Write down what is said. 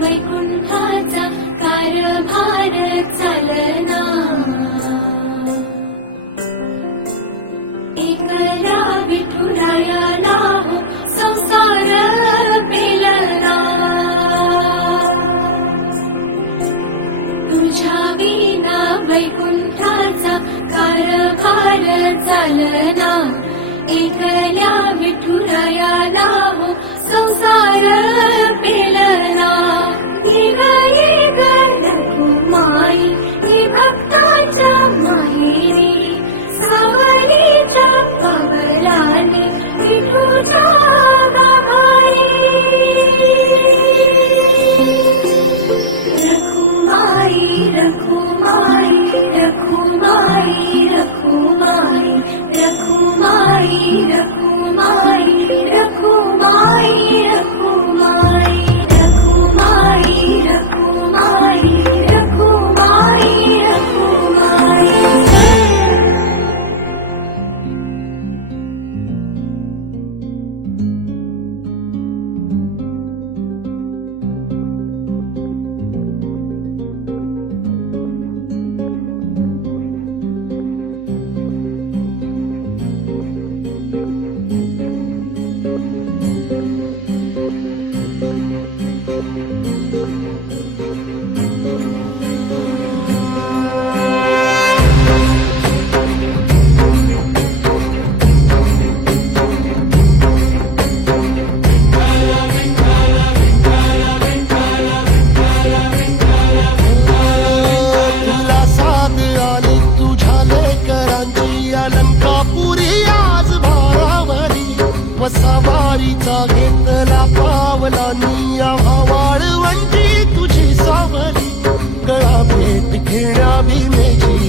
वैकुंठाचा कारभार चालना, एकला विठुरायाला हो संसार पेलना, तुझ्या विना वैकुंठाचा कारभार चालना, एकल्या विठुरायाला हो संसार पेलना। रखुमाई ही भक्ताच्या माहेरी, सावलीच्या पावलाने विठूच्या गाभारी। रखुमाई रखुमाई रखुमाई रखुमाई रखुमाई रखुमाई रखुमाई रखुमाई रखुमाई रखुमाई रखुमाई रखुमाई। वसावारीचा घेतला पावलानी, आव्हा वाळवंटी तुझी सावली, गळा भेट घेण्या भीमेची